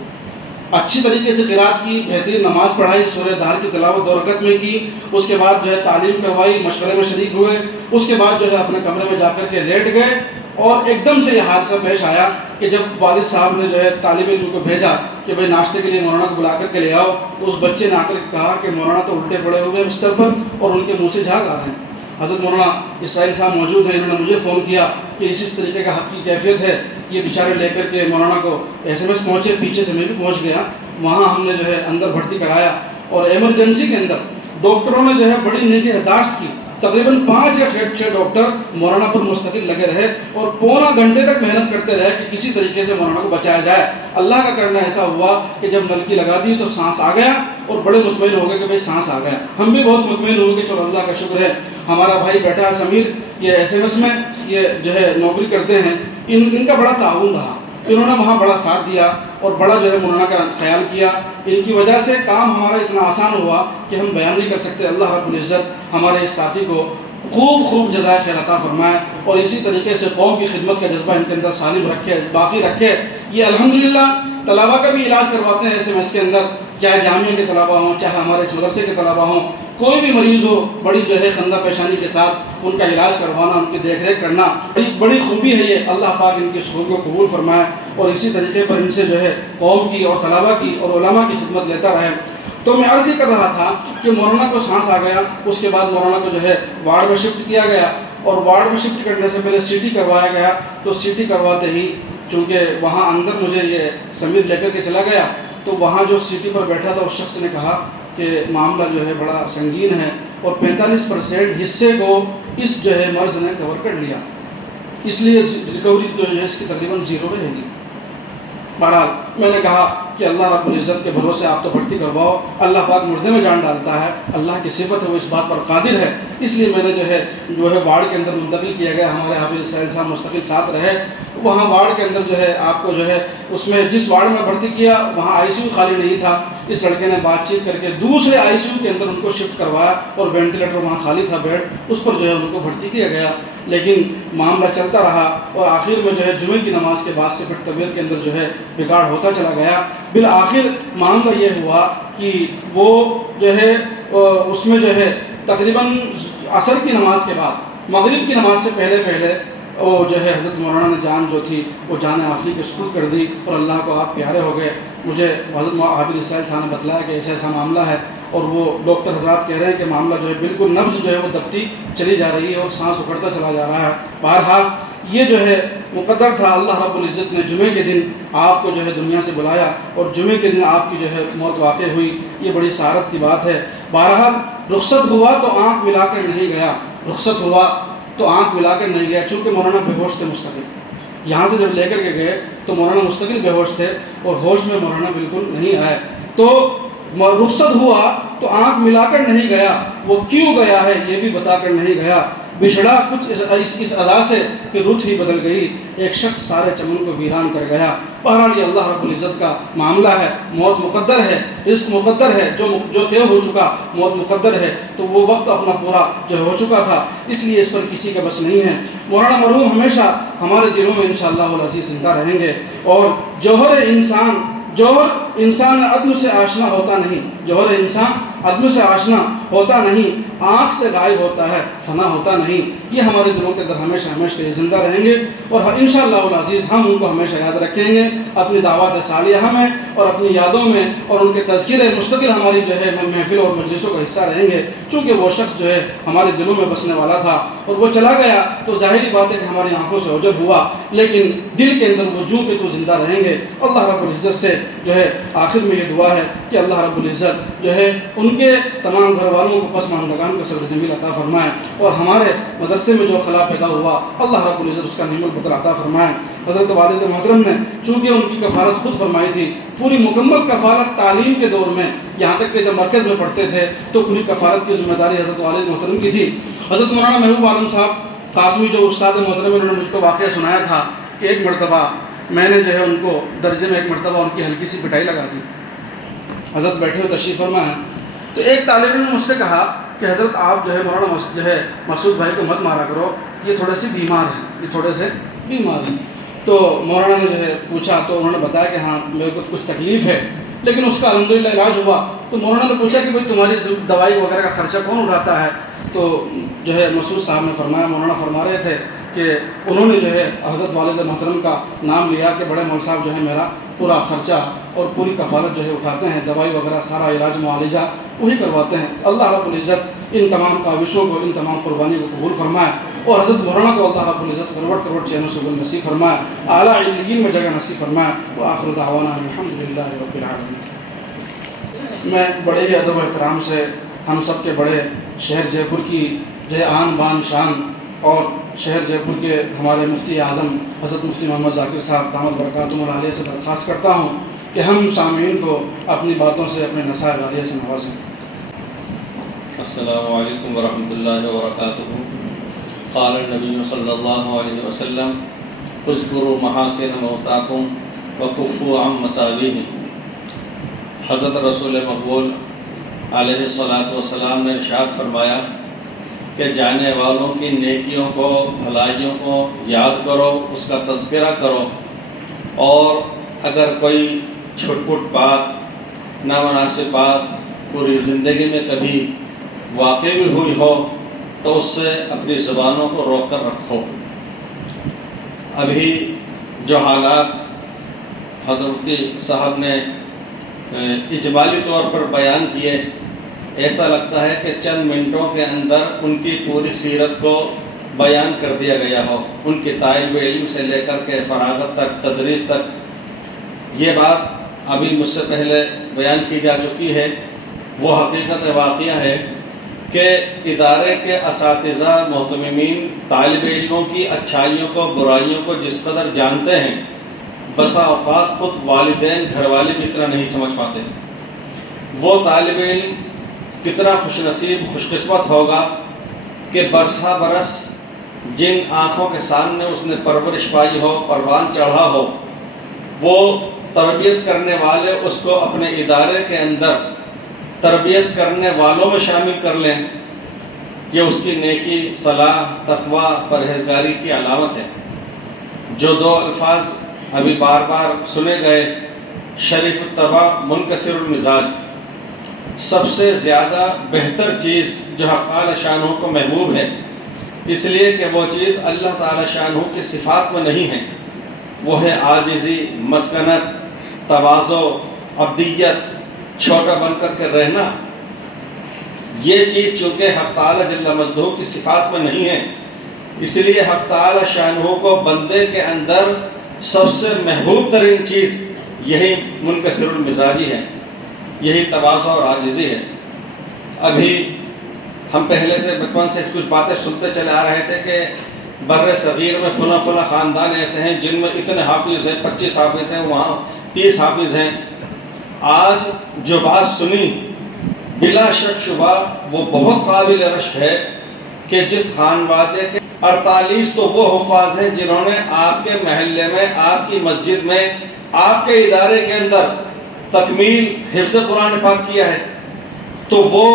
اچھی طریقے سے قرات کی، بہترین نماز پڑھائی، سورہ دہر کی تلاوت 2 رکعت میں کی، اس کے بعد جو ہے تعلیم کروائی، مشورے میں شریک ہوئے، اس کے بعد جو ہے اپنے کمرے میں جا کر کے لیٹ گئے، اور ایک دم سے یہ حادثہ پیش آیا کہ جب والد صاحب نے جو ہے طالب علم کو بھیجا کہ بھائی ناشتے کے لیے مولانا کو بلا کر کے لے آؤ، تو اس بچے نے آ کر کہا کہ مولانا تو الٹے پڑے ہوئے ہیں بستر پر اور ان کے منہ سے جھاگ آ رہے ہیں۔ حضرت مولانا اسرائیل صاحب موجود ہیں، انہوں نے مجھے فون کیا کہ اس طریقے کا حق کی کیفیت ہے، یہ بیچارے لے کر کے مولانا کو SMS پہنچے، پیچھے سے میں بھی پہنچ گیا، وہاں ہم نے جو ہے اندر بھرتی کرایا، اور ایمرجنسی کے اندر ڈاکٹروں نے جو ہے بڑی نگہداشت کی، تقریباً 5 یا 6 ڈاکٹر مولانا پر مستقل لگے رہے اور پونا گھنٹے تک محنت کرتے رہے کہ کسی طریقے سے مولانا کو بچایا جائے۔ اللہ کا کرنا ایسا ہوا کہ جب نلکی لگا دی تو سانس آ گیا، اور بڑے مطمئن ہو گئے کہ بھائی سانس آ گیا، ہم بھی بہت مطمئن ہو گئے، چلو اللہ کا شکر ہے۔ ہمارا بھائی بیٹا ہے سمیر، یہ SMS میں یہ جو ہے نوکری کرتے ہیں، ان کا بڑا تعاون رہا، انہوں نے وہاں بڑا ساتھ دیا اور بڑا جو ہے مولانا کا خیال کیا، ان کی وجہ سے کام ہمارا اتنا آسان ہوا کہ ہم بیان نہیں کر سکتے۔ اللہ رب العزت ہمارے اس ساتھی کو خوب جزائے خیر عطا فرمائے، اور اسی طریقے سے قوم کی خدمت کا جذبہ ان کے اندر سالم رکھے، باقی رکھے۔ یہ الحمدللہ طلباء کا بھی علاج کرواتے ہیں SMS کے اندر، چاہے جامعہ کے طلباء ہوں، چاہے ہمارے اس مدرسے کے طلباء ہوں، کوئی بھی مریض ہو، بڑی جو ہے خندہ پیشانی کے ساتھ ان کا علاج کروانا، ان کی دیکھ ریکھ کرنا بڑی خوبی ہے یہ۔ اللہ پاک ان کی سخن کو قبول فرمائے، اور اسی طریقے پر ان سے جو ہے قوم کی اور طلباء کی اور علماء کی خدمت لیتا رہے۔ تو میں عرض یہ کر رہا تھا کہ مولانا کو سانس آ گیا، اس کے بعد مولانا کو جو ہے وارڈ میں شفٹ کیا گیا، اور وارڈ میں شفٹ کرنے سے پہلے CT کروایا گیا، تو CT کرواتے ہی چونکہ وہاں اندر مجھے یہ سمیر لے کر کے چلا گیا، تو وہاں جو CT پر بیٹھا تھا اس شخص نے کہا کہ معاملہ جو ہے بڑا سنگین ہے، اور 45% حصے کو اس جو ہے مرض نے کور کر لیا، اس لیے ریکوری جو ہے اس کی تقریباً 0 رہے گی۔ بہرحال میں نے کہا کہ اللہ رب العزت کے بھروسے آپ تو بھرتی کرواؤ، اللہ پاک مردے میں جان ڈالتا ہے، اللہ کی صفت ہے، وہ اس بات پر قادر ہے، اس لیے میں نے جو ہے وارڈ کے اندر منتقل کیا گیا، ہمارے حافظ اسرائیل صاحب مستقل ساتھ رہے، وہاں وارڈ کے اندر جو ہے آپ کو جو ہے اس میں جس وارڈ میں بھرتی کیا وہاں ICU خالی نہیں تھا، اس لڑکے نے بات چیت کر کے دوسرے ICU کے اندر ان کو شفٹ کروایا، اور وینٹیلیٹر وہاں خالی تھا بیڈ، اس پر جو ہے ان کو بھرتی کیا گیا، لیکن معاملہ چلتا رہا، اور آخر میں جو ہے جمعے کی نماز کے بعد سے پھر طبیعت کے اندر جو ہے بگاڑ ہوتا چلا گیا۔ بالآخر معاملہ یہ ہوا کہ وہ جو ہے اس میں جو ہے تقریباً عصر کی نماز کے بعد، مغرب کی نماز سے پہلے وہ جو ہے حضرت مولانا نے جان جو تھی وہ جان آخری کے سپرد کر دی، اور اللہ کو آپ پیارے ہو گئے۔ مجھے حضرت حافظ اسرائیل صاحب نے بتلایا کہ ایسا معاملہ ہے، اور وہ ڈاکٹر حضرات کہہ رہے ہیں کہ معاملہ جو ہے بالکل نبض جو ہے وہ دبتی چلی جا رہی ہے اور سانس اکھڑتا چلا جا رہا ہے۔ بہرحال یہ جو ہے مقدر تھا، اللہ رب العزت نے جمعے کے دن آپ کو جو ہے دنیا سے بلایا، اور جمعے کے دن آپ کی جو ہے موت واقع ہوئی، یہ بڑی سعادت کی بات ہے۔ بہرحال رخصت ہوا تو آنکھ ملا کر نہیں گیا، رخصت ہوا تو آنکھ ملا کر نہیں گیا، چونکہ مولانا بے ہوش تھے مستقل، یہاں سے جب لے کر کے گئے تو مولانا مستقل بے ہوش تھے، اور ہوش میں مولانا بالکل نہیں آئے، تو رخصت ہوا تو آنکھ ملا کر نہیں گیا، وہ کیوں گیا ہے یہ بھی بتا کر نہیں گیا، بچھڑا کچھ اس ادا سے کہ رت ہی بدل گئی، ایک شخص سارے چمن کو ویران کر گیا۔ بہرحال یہ اللہ رب العزت کا معاملہ ہے، موت مقدر ہے، رزق مقدر ہے، جو طے ہو چکا موت مقدر ہے، تو وہ وقت اپنا پورا جو ہو چکا تھا، اس لیے اس پر کسی کا بس نہیں ہے۔ مولانا مرحوم ہمیشہ ہمارے دلوں میں انشاءاللہ العزیز زندہ رہیں گے، اور جوہر انسان عدم سے آشنا ہوتا نہیں، جوہر انسان عدم سے آشنا ہوتا نہیں، آنکھ سے غائب ہوتا ہے، فنا ہوتا نہیں، یہ ہمارے دلوں کے اندر ہمیشہ ہمیشہ یہ زندہ رہیں گے، اور انشاءاللہ العزیز ہم ان کو ہمیشہ یاد رکھیں گے اپنی دعوات صالحہ میں اور اپنی یادوں میں، اور ان کے تذکرے مستقل ہماری جو ہے محفل اور مجلسوں کا حصہ رہیں گے، چونکہ وہ شخص جو ہے ہمارے دلوں میں بسنے والا تھا اور وہ چلا گیا تو ظاہری بات ہے کہ ہماری آنکھوں سے اوجھل ہوا، لیکن دل کے اندر وہ جوں کہ تو زندہ رہیں گے۔ اللہ رب العزت سے جو ہے آخر میں یہ دعا ہے کہ اللہ رب العزت جو ہے ان کے تمام گھر والوں کو پسماندگان کو صبر جمیل عطا فرمائے، اور ہمارے مدرسے میں جو خلا پیدا ہوا اللہ رب العزت اس کا نعم البدر عطا فرمائے۔ حضرت والد محترم نے چونکہ ان کی کفالت خود فرمائی تھی، پوری مکمل کفالت تعلیم کے دور میں، یہاں تک کہ جب مرکز میں پڑھتے تھے تو پوری کفالت کی ذمہ داری حضرت والد محترم کی تھی۔ حضرت مولانا محبوب عالم صاحب قاسمی جو استاد محترم انہوں نے مجھ کو واقعہ سنایا تھا کہ ایک مرتبہ میں نے جو ہے ان کو درجے میں ایک مرتبہ ان کی ہلکی سی پٹائی لگا دی، حضرت بیٹھے ہوئے تشریف فرما ہے، تو ایک طالب علم نے مجھ سے کہا کہ حضرت آپ جو ہے مولانا جو ہے مسعود بھائی کو مت مارا کرو، یہ تھوڑے سے بیمار ہیں، یہ تھوڑے سے بیمار ہیں۔ تو مولانا نے جو ہے پوچھا تو انہوں نے بتایا کہ ہاں میرے کو کچھ تکلیف ہے، لیکن اس کا الحمدللہ علاج ہوا۔ تو مولانا نے پوچھا کہ بھائی تمہاری دوائی وغیرہ کا خرچہ کون اٹھاتا ہے؟ تو جو ہے مسعود صاحب نے فرمایا، مولانا فرما رہے تھے کہ انہوں نے جو ہے حضرت والد محترم کا نام لیا کہ بڑے مول صاحب جو ہے میرا پورا خرچہ اور پوری کفالت جو ہے اٹھاتے ہیں، دوائی وغیرہ سارا علاج معالجہ وہی کرواتے ہیں۔ اللہ رب العزت ان تمام کاوشوں کو، ان تمام قربانی کو قبول فرمائے، اور حضرت مولانا کو اللہ رب العزت کروڑ کروڑ چینوں سے گل نصیب فرمائے، اعلیٰ علیین میں جگہ نصیب فرمائے۔ وآخر دعوانا الحمدللہ رب العالمین۔ میں بڑے ہی ادب و احترام سے ہم سب کے بڑے شہر جے پور کی جو ہے آن بان شان اور شہر جے پور کے ہمارے مفتی اعظم حضرت مفتی محمد ذاکر صاحب دامت برکاتہم العالیہ سے درخواست کرتا ہوں کہ ہم سامعین کو اپنی باتوں سے، اپنے نصائح عالیہ سے نوازیں۔ السلام علیکم ورحمۃ اللہ وبرکاتہ۔ قال النبی صلی اللہ علیہ وسلم اذکروا محاسن موتاکم وکفوا عن مساویہ۔ حضرت رسول مقبول علیہ الصلاۃ والسلام نے ارشاد فرمایا کہ جانے والوں کی نیکیوں کو، بھلائیوں کو یاد کرو، اس کا تذکرہ کرو، اور اگر کوئی چھوٹ پھوٹ بات، نامناسب بات پوری زندگی میں کبھی واقع بھی ہوئی ہو تو اس سے اپنی زبانوں کو روک کر رکھو۔ ابھی جو حالات حضرت مفتی صاحب نے اجمالی طور پر بیان کیے، ایسا لگتا ہے کہ چند منٹوں کے اندر ان کی پوری سیرت کو بیان کر دیا گیا ہو، ان کے طالب علم سے لے کر کے فراغت تک، تدریس تک۔ یہ بات ابھی مجھ سے پہلے بیان کی جا چکی ہے۔ وہ حقیقت واقعہ ہے کہ ادارے کے اساتذہ، محتممین طالب علموں کی اچھائیوں کو، برائیوں کو جس قدر جانتے ہیں، بسا اوقات خود والدین، گھر والے بھی اتنا نہیں سمجھ پاتے۔ وہ طالب علم کتنا خوش نصیب، خوش قسمت ہوگا کہ برسہ برس جن آنکھوں کے سامنے اس نے پرورش پائی ہو، پروان چڑھا ہو، وہ تربیت کرنے والے اس کو اپنے ادارے کے اندر تربیت کرنے والوں میں شامل کر لیں، یہ اس کی نیکی، صلاح، تقویٰ، پرہیزگاری کی علامت ہے۔ جو دو الفاظ ابھی بار بار سنے گئے، شریف الطبع، منکسر المزاج، سب سے زیادہ بہتر چیز جو حق تعالی شانہ کو محبوب ہے، اس لیے کہ وہ چیز اللہ تعالی شانہ کی صفات میں نہیں ہے، وہ ہے عاجزی، مسکنت، تواضع، عبدیت، چھوٹا بن کر کے رہنا۔ یہ چیز چونکہ حق تعالی جل مجدہ کی صفات میں نہیں ہے، اس لیے حق تعالی شانہ کو بندے کے اندر سب سے محبوب ترین چیز یہی منکسر المزاجی ہے، یہی تواضع اور عاجزی ہے۔ ابھی ہم پہلے سے بچپن سے کچھ باتیں سنتے چلے آ رہے تھے کہ بر صغیر میں فلاں خاندان ایسے ہیں جن میں اتنے حافظ ہیں، 25 حافظ ہیں، وہاں 30 حافظ ہیں۔ آج جو بات سنی، بلا شک شبہ وہ بہت قابل رشک ہے کہ جس خانوادے کے 48 تو وہ حفاظ ہیں جنہوں نے آپ کے محلے میں، آپ کی مسجد میں، آپ کے ادارے کے اندر تکمیل حفظ قرآن پاک کیا ہے، تو وہ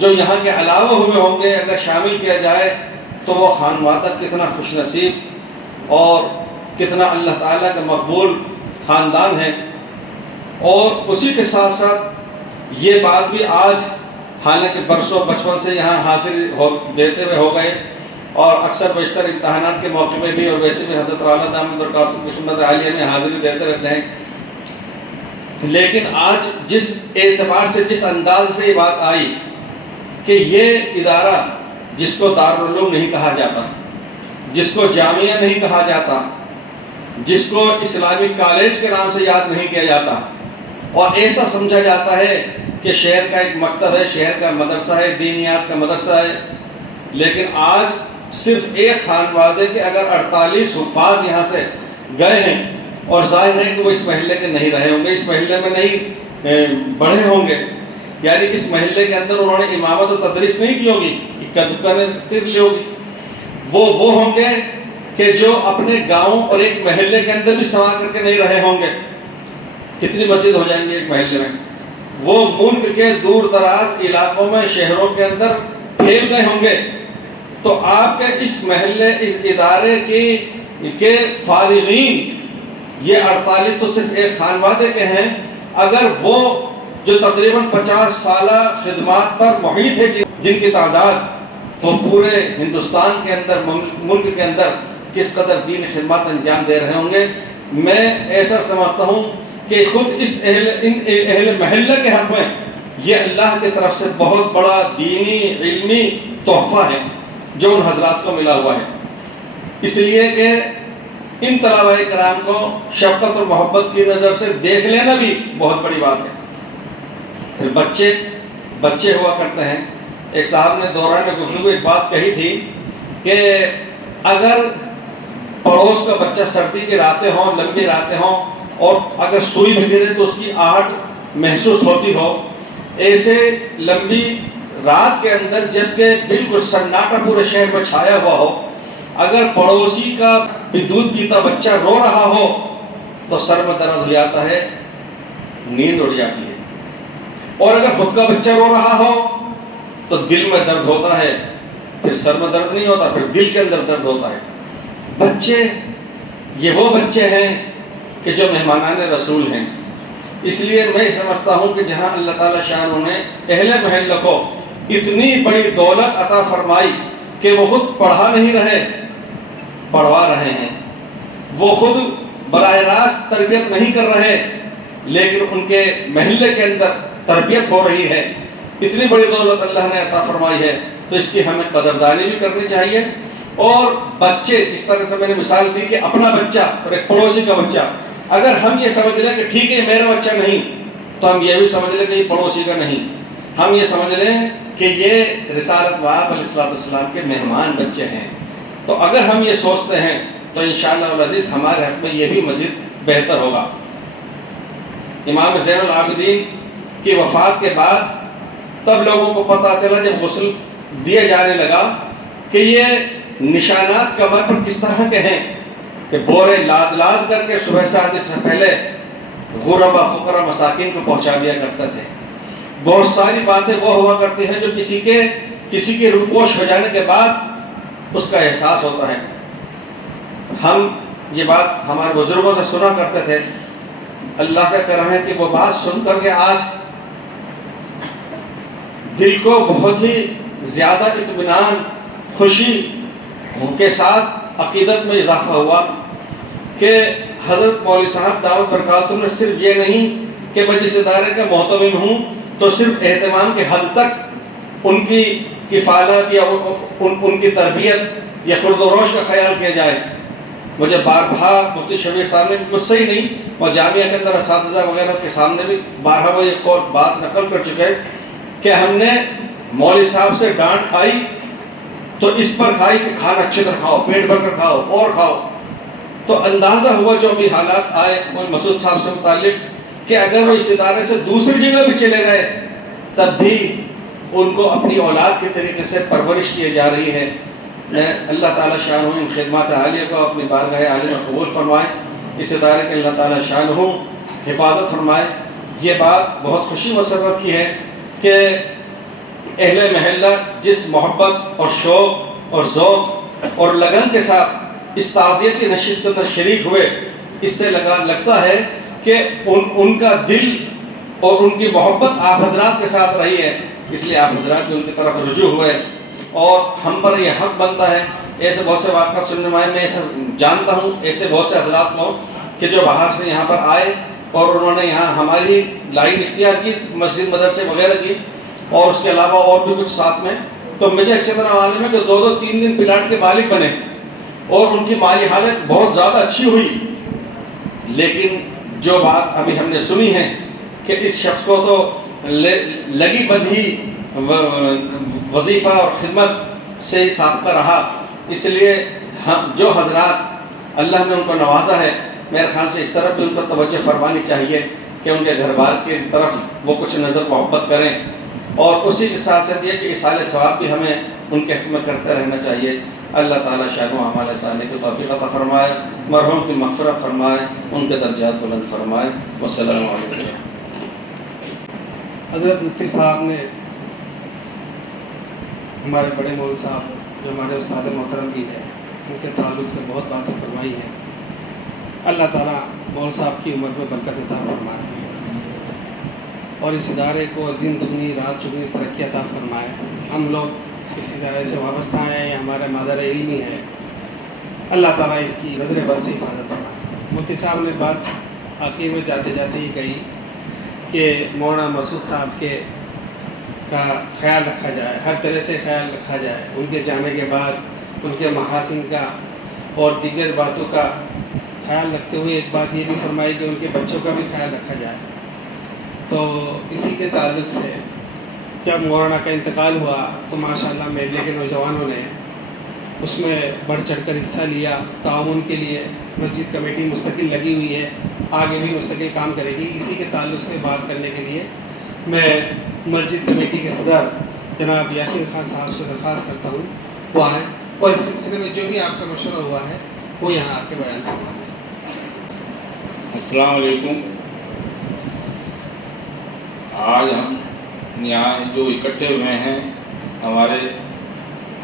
جو یہاں کے علاوہ ہوئے ہوں گے اگر شامل کیا جائے تو وہ خانوادہ کتنا خوش نصیب اور کتنا اللہ تعالیٰ کا مقبول خاندان ہے۔ اور اسی کے ساتھ ساتھ یہ بات بھی آج حالانکہ برسوں بچپن سے یہاں حاصل دیتے ہوئے ہو گئے، اور اکثر بیشتر امتحانات کے موقع پہ بھی اور ویسے بھی حضرت اعلیٰ دامت برکاتہ کی خدمت عالیہ میں حاضری دیتے رہتے ہیں. لیکن آج جس اعتبار سے، جس انداز سے یہ بات آئی کہ یہ ادارہ جس کو دارالعلوم نہیں کہا جاتا، جس کو جامعہ نہیں کہا جاتا، جس کو اسلامک کالج کے نام سے یاد نہیں کیا جاتا، اور ایسا سمجھا جاتا ہے کہ شہر کا ایک مکتب ہے، شہر کا مدرسہ ہے، دینیات کا مدرسہ ہے. لیکن آج صرف ایک خانوادے کے اگر 48 حفاظ یہاں سے گئے ہیں، اور ظاہر ہے کہ وہ اس محلے کے نہیں رہے ہوں گے، اس محلے میں نہیں بڑھے ہوں گے، یعنی اس محلے کے اندر انہوں نے امامت و تدریس نہیں کی ہوگی، اکا دکا نے کر لی ہوگی. وہ ہوں گے کہ جو اپنے گاؤں اور ایک محلے کے اندر بھی سما کر کے نہیں رہے ہوں گے. کتنی مسجد ہو جائیں گی ایک محلے میں؟ وہ ملک کے دور دراز علاقوں میں، شہروں کے اندر پھیل گئے ہوں گے. تو آپ کے اس محلے، اس ادارے کے فارغین، یہ 48 تو صرف ایک خانوادے کے ہیں. اگر وہ جو تقریباً 50 سالہ خدمات پر محیط ہے، جن کی تعداد وہ پورے ہندوستان کے اندر، ملک کے اندر کس قدر دین خدمات انجام دے رہے ہوں گے، میں ایسا سمجھتا ہوں کہ خود اس اہل محلے کے حق میں یہ اللہ کی طرف سے بہت بڑا دینی علمی تحفہ ہے جو ان حضرات کو ملا ہوا ہے. اس لیے کہ ان طلباء کرام کو شفقت اور محبت کی نظر سے دیکھ لینا بھی بہت بڑی بات ہے. پھر بچے ہوا کرتے ہیں. ایک صاحب نے دوران گفتگو ایک بات کہی تھی کہ اگر پڑوس کا بچہ سردی کی راتیں ہوں، لمبی راتیں ہوں، اور اگر سوئی بھی گرے تو اس کی آہٹ محسوس ہوتی ہو، ایسے لمبی رات کے اندر جبکہ بالکل سناٹا پورے شہر میں چھایا ہوا ہو، اگر پڑوسی کا بھی دودھ پیتا بچہ رو رہا ہو تو سر میں درد ہو جاتا ہے، نیند اڑ جاتی ہے. اور اگر خود کا بچہ رو رہا ہو تو دل میں درد ہوتا ہے. پھر سر میں درد نہیں ہوتا، پھر دل کے اندر درد ہوتا ہے. بچے یہ وہ بچے ہیں کہ جو مہمانان رسول ہیں. اس لیے میں سمجھتا ہوں کہ جہاں اللہ تعالیٰ شان نے اہل محلہ کو اتنی بڑی دولت عطا فرمائی کہ وہ خود پڑھا نہیں رہے، پڑھوا رہے ہیں. وہ خود براہ راست تربیت نہیں کر رہے، لیکن ان کے محلے کے اندر تربیت ہو رہی ہے. اتنی بڑی دولت اللہ نے عطا فرمائی ہے تو اس کی ہمیں قدردانی بھی کرنی چاہیے. اور بچے، جس طرح سے میں نے مثال دی کہ اپنا بچہ اور ایک پڑوسی کا بچہ، اگر ہم یہ سمجھ لیں کہ ٹھیک ہے میرا بچہ نہیں، تو ہم یہ بھی سمجھ لیں کہ یہ پڑوسی کا نہیں. ہم یہ سمجھ لیں کہ یہ رسالت واب علیہ السلام کے مہمان بچے ہیں. تو اگر ہم یہ سوچتے ہیں تو انشاءاللہ العزیز ہمارے حق میں یہ بھی مزید بہتر ہوگا. امام زین العابدین کی وفات کے بعد تب لوگوں کو پتہ چلا جب غسل دیا جانے لگا کہ یہ نشانات قبر پر کس طرح کے ہیں کہ بورے لاد کر کے صبح صادق سے پہلے غربا فقراء مساکین کو پہنچا دیا کرتے تھے. بہت ساری باتیں وہ ہوا کرتی ہیں جو کسی کے روپوش ہو جانے کے بعد اس کا احساس ہوتا ہے. ہم یہ بات ہمارے بزرگوں سے سنا کرتے تھے. اللہ کا کرم ہے کہ وہ بات سن کر کے آج دل کو بہت ہی زیادہ اطمینان، خوشی کے ساتھ عقیدت میں اضافہ ہوا کہ حضرت مولوی صاحب دعوت برکاتہ نے صرف یہ نہیں کہ میں جس ادارے کا محتمم ہوں تو صرف اہتمام کے حد تک ان کی کفالت یا ان کی تربیت یا خرد و روش کا خیال کیا جائے. مجھے بارہا مفتی شفیع صاحب نے کچھ صحیح نہیں، اور جامعہ کے اندر اساتذہ وغیرہ کے سامنے بھی بارہا وہ ایک اور بات نقل کر چکے کہ ہم نے مولوی صاحب سے ڈانٹ کھائی تو اس پر کھائی کہ کھانا اچھے طرح کھاؤ، پیٹ بھر کر کھاؤ اور کھاؤ. تو اندازہ ہوا جو بھی حالات آئے مولوی مسعود صاحب سے متعلق کہ اگر وہ اس ادارے سے دوسری جگہ بھی چلے گئے تب بھی ان کو اپنی اولاد کے طریقے سے پرورش کی جا رہی ہے. اللہ تعالیٰ شان ان خدمات عالیہ کو اپنی بارگاہ عالیہ میں قبول فرمائے. اس ادارے کے اللہ تعالیٰ شان حفاظت فرمائے. یہ بات بہت خوشی مسرت کی ہے کہ اہل محلہ جس محبت اور شوق اور ذوق اور لگن کے ساتھ اس تعزیتی نشست میں شریک ہوئے، اس سے لگتا ہے کہ ان کا دل اور ان کی محبت آپ حضرات کے ساتھ رہی ہے، اس لیے آپ حضرات بھی ان کی طرف رجوع ہوئے، اور ہم پر یہ حق بنتا ہے۔ ایسے بہت سے واقعات سننے میں میں ایسا جانتا ہوں، ایسے بہت سے حضرات لوگ کہ جو باہر سے یہاں پر آئے اور انہوں نے یہاں ہماری لائن اختیار کی، مسجد مدرسے وغیرہ کی، اور اس کے علاوہ اور بھی کچھ ساتھ میں، تو مجھے اچھی طرح معلوم ہے کہ 2-3 دن پلاٹ کے مالک بنے اور ان کی مالی حالت بہت زیادہ اچھی ہوئی۔ لیکن جو بات ابھی ہم نے سنی ہے کہ اس شخص کو تو لگی بدھی وظیفہ اور خدمت سے سابقہ رہا، اس لیے جو حضرات اللہ نے ان کو نوازا ہے، میرے خیال سے اس طرف بھی ان کو توجہ فرمانی چاہیے کہ ان کے گھر بار کی طرف وہ کچھ نظر محبت کریں، اور اسی کے ساتھ ساتھ یہ کہ اصالہ ثواب بھی ہمیں ان کے حق میں کرتے رہنا چاہیے۔ اللہ تعالیٰ شاہ و اعمال صالح کو توفیق عطا فرمائے، مرحوم کی مغفرت فرمائے، ان کے درجات بلند فرمائے۔ والسلام علیکم۔ حضرت مفتی صاحب نے ہمارے بڑے مول صاحب جو ہمارے استاد محترم بھی ہیں، ان کے تعلق سے بہت باتیں فرمائی ہیں۔ اللہ تعالیٰ مول صاحب کی عمر میں برکت عطا فرمائے اور اس ادارے کو دن دگنی رات چگنی ترقی عطا فرمائے۔ ہم لوگ اس ادارے سے وابستہ ہیں، یہ ہمارا مادر علمی ہے، اللہ تعالیٰ اس کی نظر بد سے حفاظت فرمائے۔ مفتی صاحب نے بات آخر میں جاتے جاتے ہی کہی کہ مولانا مسعود صاحب کا خیال رکھا جائے، ہر طرح سے خیال رکھا جائے، ان کے جانے کے بعد ان کے محاسن کا اور دیگر باتوں کا خیال رکھتے ہوئے ایک بات یہ بھی فرمائی کہ ان کے بچوں کا بھی خیال رکھا جائے۔ تو اسی کے تعلق سے جب مولانا کا انتقال ہوا تو ماشاءاللہ میلے کے نوجوانوں نے اس میں بڑھ چڑھ کر حصہ لیا۔ تعاون کے لیے مسجد کمیٹی مستقل لگی ہوئی ہے، آگے بھی مستقل کام کرے گی۔ اسی کے تعلق سے بات کرنے کے لیے میں مسجد کمیٹی کے صدر جناب یاسین خان صاحب سے درخواست کرتا ہوں وہ آئیں اور اس سلسلے میں جو بھی آپ کا مشورہ ہوا ہے وہ یہاں آ کے بیان کروائیں۔ السلام علیکم۔ آج ہم یہاں جو اکٹھے ہوئے ہیں ہمارے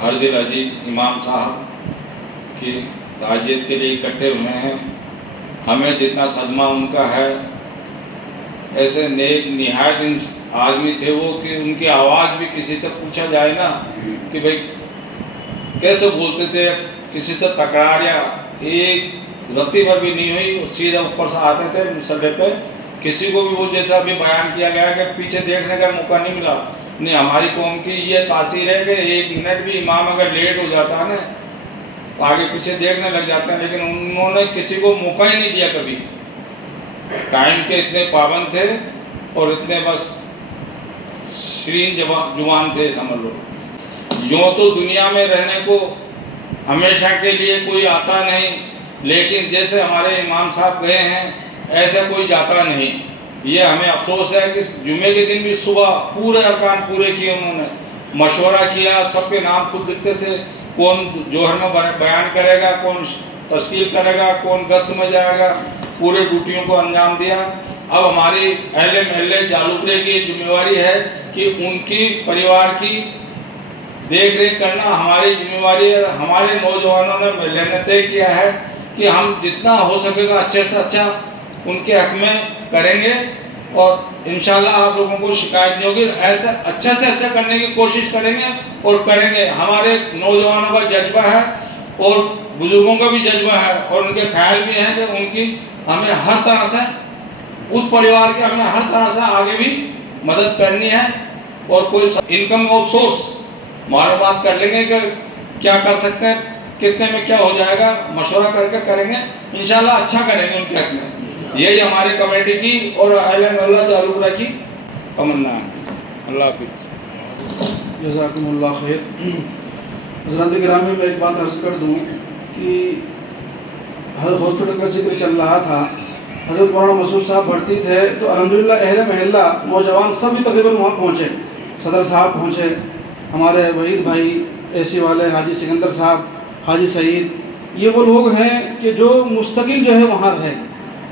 ہر دل عزیز امام صاحب کی تعزیت کے لیے اکٹھے ہوئے ہیں۔ ہمیں جتنا صدمہ ان کا ہے، ایسے نیک نہایت آدمی تھے وہ کہ ان کی آواز بھی کسی سے پوچھا جائے نا کہ بھئی کیسے بولتے تھے، کسی سے تکرار یا ایک رتی پر بھی نہیں ہوئی، سیدھے اوپر سے آتے تھے مسلح پہ، کسی کو بھی وہ جیسا ابھی بیان کیا گیا کہ پیچھے دیکھنے کا موقع نہیں ملا۔ نہیں، ہماری قوم کی یہ تاثیر ہے کہ 1 منٹ بھی امام اگر لیٹ ہو جاتا ہے نا تو آگے پیچھے دیکھنے لگ جاتے ہیں، لیکن انہوں نے کسی کو موقع ہی نہیں دیا کبھی۔ ٹائم کے اتنے پابند تھے اور اتنے بس شرین جوان تھے، سمجھ لو۔ یوں تو دنیا میں رہنے کو ہمیشہ کے لیے کوئی آتا نہیں، لیکن جیسے ہمارے امام صاحب گئے ہیں ایسا کوئی جاتا نہیں۔ یہ ہمیں افسوس ہے کہ جمعے کے دن بھی صبح پورے ارکان پورے کیے، انہوں نے مشورہ کیا، سب کے نام خود لکھتے تھے، کون جوہر میں بیان کرے گا، کون تشکیل کرے گا، کون گشت میں جائے گا، پورے ڈیوٹیوں کو انجام دیا۔ اب ہماری اہل محلے جالوپرے کی ذمہ داری ہے کہ ان کی پریوار کی دیکھ ریکھ کرنا ہماری ذمہ داری ہے۔ ہمارے نوجوانوں نے محلے نے طے کیا ہے کہ ہم جتنا ہو سکے گا اچھے سے اچھا ان کے حق میں کریں گے، اور انشاءاللہ آپ لوگوں کو شکایت نہیں ہوگی، ایسے اچھے سے اچھا کرنے کی کوشش کریں گے اور کریں گے۔ ہمارے نوجوانوں کا جذبہ ہے اور بزرگوں کا بھی جذبہ ہے اور ان کے خیال بھی ہیں کہ ان کی ہمیں ہر طرح سے اس پریوار کی ہمیں ہر طرح سے آگے بھی مدد کرنی ہے، اور کوئی انکم اور سورس معلومات کر لیں گے کہ کیا کر سکتے ہیں، کتنے میں کیا ہو جائے گا، مشورہ کر کے کریں گے، انشاءاللہ اچھا کریں گے ان کے حق میں۔ یہی ہماری کمیٹی کی اور اہل محلہ جالوپرا کی تمنا ہے۔ اللہ حافظ۔ جزاکم اللہ خیر۔ حضرات گرامی، میں ایک بات عرض کر دوں کہ ہر ہاسپٹل کا ذکر چل رہا تھا، حضرت مولانا مسعود صاحب بھرتی تھے تو الحمدللہ اہل محلہ نوجوان سب تقریباً وہاں پہنچے، صدر صاحب پہنچے، ہمارے وحید بھائی اے سی والے، حاجی سکندر صاحب، حاجی سعید، یہ وہ لوگ ہیں کہ جو مستقل جو ہے وہاں رہے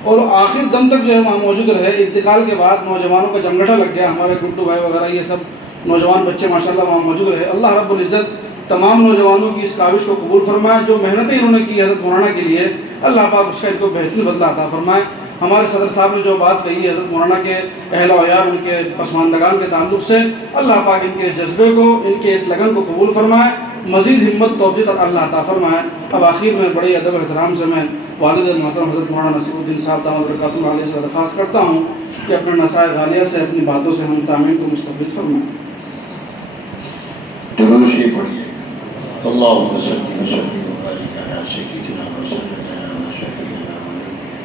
اور آخر دم تک جو ہے وہاں موجود رہے۔ انتقال کے بعد نوجوانوں کا جمگٹا لگ گیا، ہمارے گڈو بھائی وغیرہ یہ سب نوجوان بچے ماشاءاللہ وہاں موجود رہے۔ اللہ رب العزت تمام نوجوانوں کی اس کاوش کو قبول فرمائے، جو محنتیں انہوں نے کی حضرت مولانا کے لیے، اللہ پاک اس کا ان کو بہترین بدلہ عطا فرمائے۔ ہمارے صدر صاحب نے جو بات کہی ہے حضرت مولانا کے اہل و عیال ان کے پسماندگان کے تعلق سے، اللہ پاک ان کے جذبے کو، ان کے اس لگن کو قبول فرمائے، مزید ہمت توفیق اللہ عطا فرمائے۔ اب آخر میں بڑی ادب و احترام سے میں والد محترم حضرت مولانا نصیر الدین صاحب دامت برکاتہ علیہ سے درخواست کرتا ہوں کہ اپنے نصائح غالیہ سے اپنی باتوں سے ہم تعمیر کو مستفید فرمائیں۔ درود شریف پڑھیے گا۔ اللہم صلی وسلم وبارک علی سیدنا و سیدنا و شفیعنا و نبینا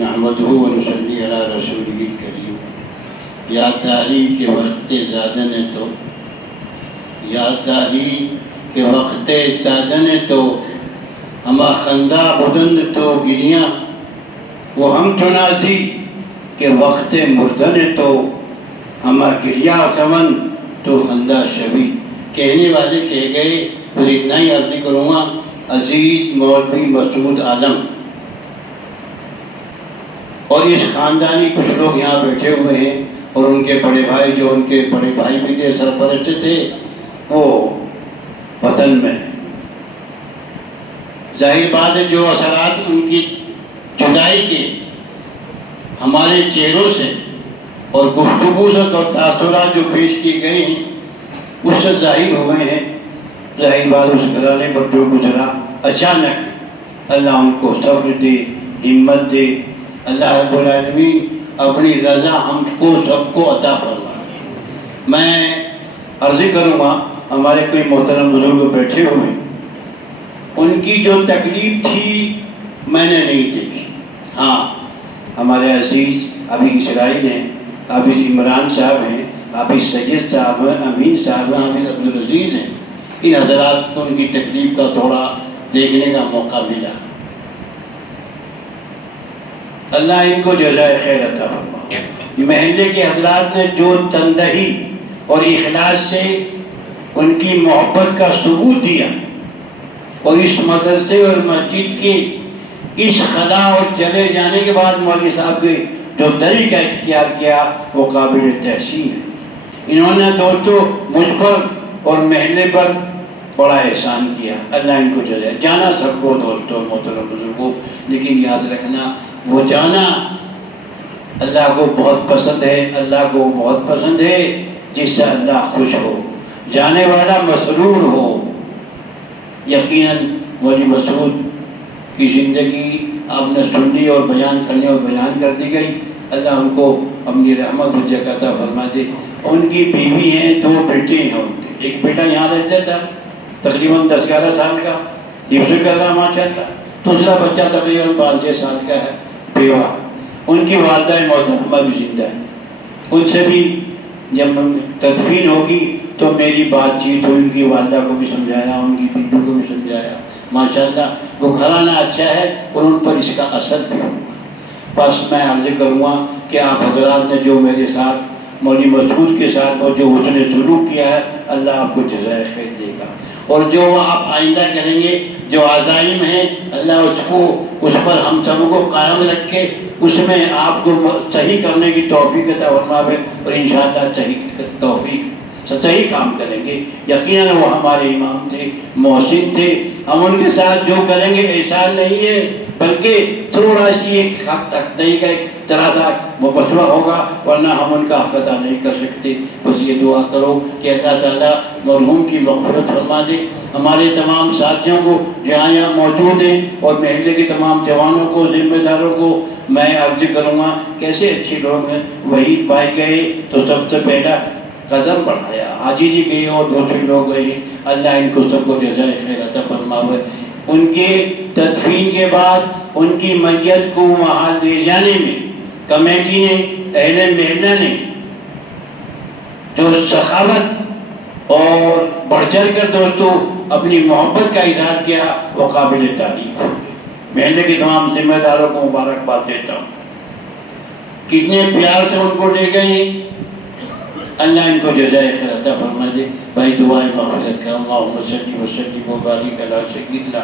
نحمدہ و نصلی علی رسولہ الکریم۔ یاد داری کے وقت زادن تو، یاد داری کے وقت زادن تو، ہما خندہ بدن تو گریاں، وہ ہم چنازی کے وقت مردن تو، ہما گریہ غمن تو خندہ شبی۔ کہنے والے کہہ گئے، بس اتنا ہی عرض کروں گا۔ عزیز مولوی مسعود عالم اور اس خاندانی کچھ لوگ یہاں بیٹھے ہوئے ہیں، اور ان کے بڑے بھائی جو ان کے بڑے بھائی بھی تھے، سرپرست تھے، وہ وطن میں۔ ظاہر بات ہے جو اثرات ان کی جدائی کے ہمارے چہروں سے اور گفتگو سے اور تاثرات جو پیش کی گئی ہیں اس سے ظاہر ہوئے ہیں۔ ظاہر بات اس گھرانے پر جو گزرا، اچانک اللہ ان کو صبر دے، ہمت دے، اللہ رب العالمین اپنی رضا ہم کو سب کو عطا فرمائے۔ میں عرض کروں گا، ہمارے کوئی محترم بزرگ بیٹھے ہوئے، ان کی جو تکلیف تھی میں نے نہیں دیکھی۔ ہاں، ہمارے عزیز ابھی اسرائیل ہیں، ابھی عمران صاحب ہیں، ابھی سید صاحب ہیں، امین صاحب ہیں، ابھی عبدالعزیز ہیں، ان حضرات کو ان کی تکلیف کا تھوڑا دیکھنے کا موقع ملا۔ اللہ ان کو جزائے خیر عطا فرمائے۔ محلے کے حضرات نے جو تندہی اور اخلاص سے ان کی محبت کا ثبوت دیا، اور اس مدرسے اور مسجد کے اس خلا اور چلے جانے کے بعد مولوی صاحب کے جو طریقہ اختیار کیا وہ قابل تحسین ہے۔ انہوں نے دوستو مجھ پر اور محلے پر بڑا احسان کیا، اللہ ان کو جزائے۔ جانا سب کو دوستو محترم بزرگوں، لیکن یاد رکھنا وہ جانا اللہ کو بہت پسند ہے، اللہ کو بہت پسند ہے جس سے اللہ خوش ہو، جانے والا مسرور ہو۔ یقیناً مولوی مسعود کی زندگی آپ نے سن لی اور بیان کرنے اور بیان کر دی گئی، اللہ ان کو اپنی رحمت و جزا عطا فرما دے۔ ان کی بیوی ہیں، دو بیٹے ہیں ان کے، ایک بیٹا یہاں رہتا تھا تقریباً 10-11 سال کا، حفظ کر رہا ماشاء اللہ، دوسرا بچہ تقریباً 5-6 سال کا ہے، بیوہ۔ ان کی والدہ محترمہ بھی زندہ ہے، ان سے بھی جب تدفین ہوگی تو میری بات چیت ہوئی، ان کی والدہ کو بھی سمجھایا، ان کی بیٹی کو بھی سمجھایا، ماشاءاللہ وہ گھرانہ اچھا ہے اور ان پر اس کا اثر بھی ہوگا۔ بس میں عرض کروں گا کہ آپ حضرات نے جو میرے ساتھ مولوی مسعود کے ساتھ اور جو اس نے سلوک کیا ہے، اللہ آپ کو جزائے خیر دے گا، اور جو آپ آئندہ کریں گے، جو عزائم ہیں، اللہ اس پر ہم سب کو قائم رکھے، اس میں آپ کو صحیح کرنے کی توفیق عطا فرمائے، اور انشاءاللہ صحیح کام کریں گے۔ یقیناً وہ ہمارے امام تھے، محسن تھے، ہم ان کے ساتھ جو کریں گے احسان نہیں ہے، بلکہ تھوڑا سی ایک حق تک نہیں کا ایک طرح سا مبصرہ ہوگا، ورنہ ہم ان کا حق ادا نہیں کر سکتے۔ بس یہ دعا کرو کہ اللہ تعالیٰ مرحوم کی مغفرت فرما دے، ہمارے تمام ساتھیوں کو جہاں یہاں موجود ہیں، اور محلے کے تمام جوانوں کو، ذمہ داروں کو میں عرض کروں گا کیسے اچھے لوگ ہیں۔ وحید بھائی گئے تو سب سے پہلا قدم بڑھایا، حاجی جی گئے اور دوسرے لوگ گئے، اللہ ان کو سب کو جزائے خیر عطا فرمائے۔ ان کے تدفین کے بعد ان کی میت کو وہاں لے جانے میں کمیٹی نے، اہل محلہ نے جو سخاوت اور بڑھ چڑھ کر دوستو اپنی محبت کا اظہار کیا، وہ قابل تعریف۔ محلے کے تمام ذمہ داروں کو مبارکباد دیتا ہوں، کتنے پیار سے ان کو لے گئے، اللہ ان کو جزائے خیر عطا فرما دے۔ بھائی دعائیں مغفرت کر، اللہم صلی وسلم وبارک علی سیدنا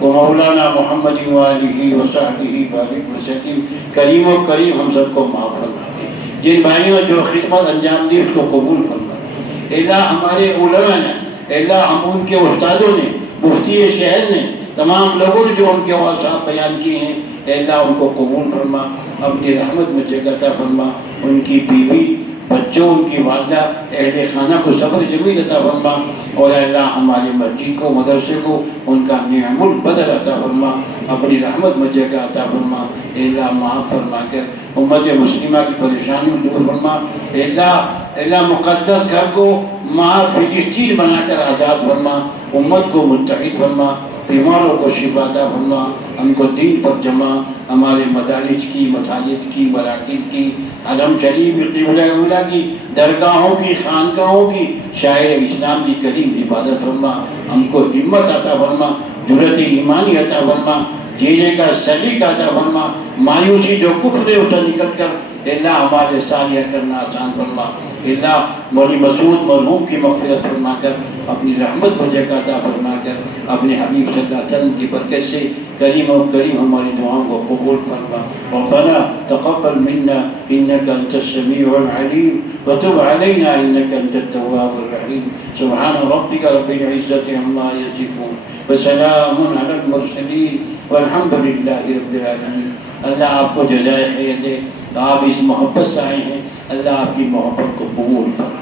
و مولانا محمد وآلہ وصحبہ بارک وسلم۔ کریم و کریم ہم سب کو معاف فرما دے، جن بھائیوں نے جو خدمت انجام دی اس کو قبول فرما دے۔ اللہ ہمارے علماء نے، اللہ ہم ان کے استادوں نے، مفتی شہر نے، تمام لوگوں نے جو ان کے اوصاف بیان کیے ہیں اے اللہ ان کو قبول فرما، اپنی رحمت میں جگہ عطا فرما، ان کی بیوی بچوں ان کی والدہ اہل خانہ کو صبر جمیل عطا فرما، اور اے اللہ ہماری مسجد کو مدرسے کو ان کا نعم البدل عطا فرما، اپنی رحمت میں جگہ عطا فرما، اے اللہ معاف فرما کر امت مسلمہ کی پریشانیوں دور فرما، اے اللہ مقدس گھر کو ماں فلسطین بنا کر آزاد فرما، امت کو متحد فرما، بیماروں کو شفا عطا فرما، ہم کو دین پر جمع، ہمارے مدارس کی، مساجد کی، مراکز کی، حرم شریف قبلہ اولا کی، درگاہوں کی، خانقاہوں کی، شاعر اسلام کی کریم حفاظت فرما، ہم کو ہمت عطا فرما، جرأت ایمانی عطا فرما، جینے کا سلیقہ عطا فرما، مایوسی جو کفر ہے اسے نکل کر اے اللہ ہمارے صالح کرنا آسان فرما، اے اللہ مولوی مسعود مرحوم کی مغفرت فرما کر، اپنی رحمت کو جگہ عطا فرما کر، اپنے حبیب صلی اللہ علیہ وسلم کی برکت سے کریم و کریم ہماری دعاؤں کو قبول فرما۔ ربنا تقبل منا انك انت السميع العليم وتب علينا انك انت التواب الرحيم، سبحان ربك رب العزة عما يصفون وسلام على المرسلين والحمد لله رب العالمين۔ اللہ آپ کو جزائے خیر دے، آپ اس محبت سے آئے ہیں، اللہ آپ کی محبت کو قبول فرما۔